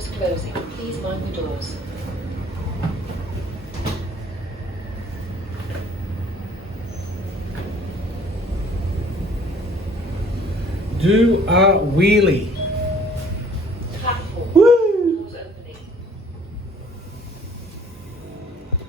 Doors closing. Please mind the doors. Do a wheelie.